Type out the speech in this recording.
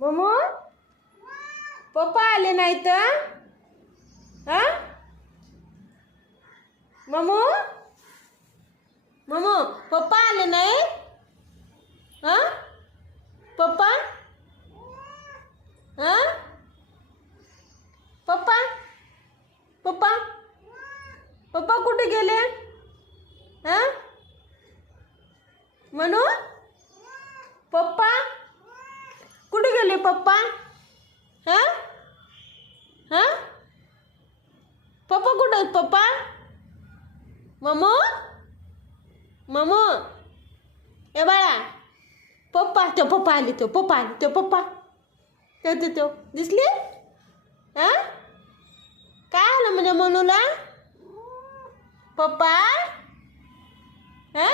ममू पप्पा आले नाही तर हा ममू ममू पप्पा आले नाही हा पप्पा हा पप्पा पप्पा पप्पा कुठे गेले हा मनू पप्पा कुठे गेले पप्पा हा हा पप्पा कुठे आहेत पप्पा ममू ममू ए बाळा पप्पा पप्पा आले पप्पा आले पप्पा तो दिसले हा काय आलं म्हणजे मनूला पप्पा हा